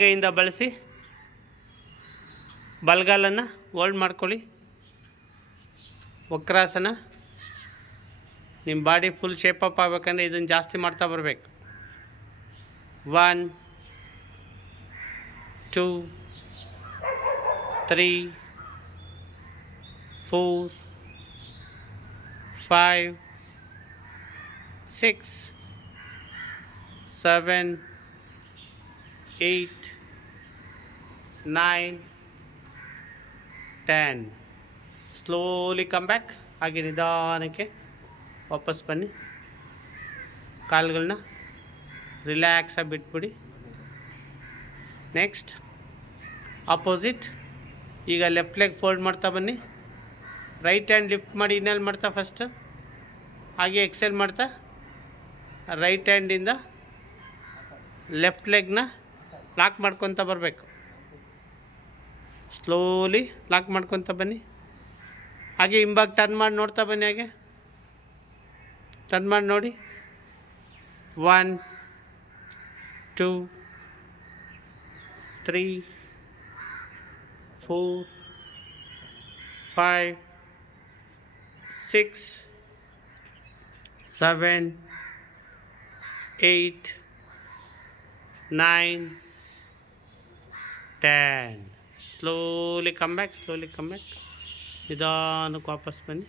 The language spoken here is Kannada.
ಕೈಯಿಂದ ಬಳಸಿ ಬಲಗಾಲನ್ನು ಹೋಲ್ಡ್ ಮಾಡ್ಕೊಳ್ಳಿ. ವಕ್ರಾಸನ. ನಿಮ್ಮ ಬಾಡಿ ಫುಲ್ ಶೇಪ್ ಅಪ್ ಆಗಬೇಕಂದ್ರೆ ಇದನ್ನು ಜಾಸ್ತಿ ಮಾಡ್ತಾ ಬರಬೇಕು. 1 2 3 4 5 6 7 8 9 10. Slowly come back. ಹಾಗೆ ನಿಧಾನಕ್ಕೆ ವಾಪಸ್ ಬನ್ನಿ. ಕಾಲುಗಳನ್ನ ರಿಲ್ಯಾಕ್ಸಾಗಿ ಬಿಟ್ಬಿಡಿ. Next opposite. ಈಗ ಲೆಫ್ಟ್ ಲೆಗ್ ಫೋಲ್ಡ್ ಮಾಡ್ತಾ ಬನ್ನಿ. ರೈಟ್ ಹ್ಯಾಂಡ್ ಲಿಫ್ಟ್ ಮಾಡಿ ಇನ್ಹೇಲ್ ಮಾಡ್ತಾ ಫಸ್ಟ್. ಹಾಗೆ ಎಕ್ಸೆಲ್ ಮಾಡ್ತಾ ರೈಟ್ ಹ್ಯಾಂಡಿಂದ ಲೆಫ್ಟ್ ಲೆಗ್ನ ಲಾಕ್ ಮಾಡ್ಕೊತ ಬರಬೇಕು. ಸ್ಲೋಲಿ ಲಾಕ್ ಮಾಡ್ಕೊತ ಬನ್ನಿ. ಹಾಗೆ ಹಿಂಬಾಗಿ ಟರ್ನ್ ಮಾಡಿ ನೋಡ್ತಾ ಬನ್ನಿ. ಹಾಗೆ ಟರ್ನ್ ಮಾಡಿ ನೋಡಿ. 1 2 3 4 5 6 7 8 9 10. Slowly come back. ನಿಧಾನಕ್ಕೆ ವಾಪಸ್ ಬನ್ನಿ.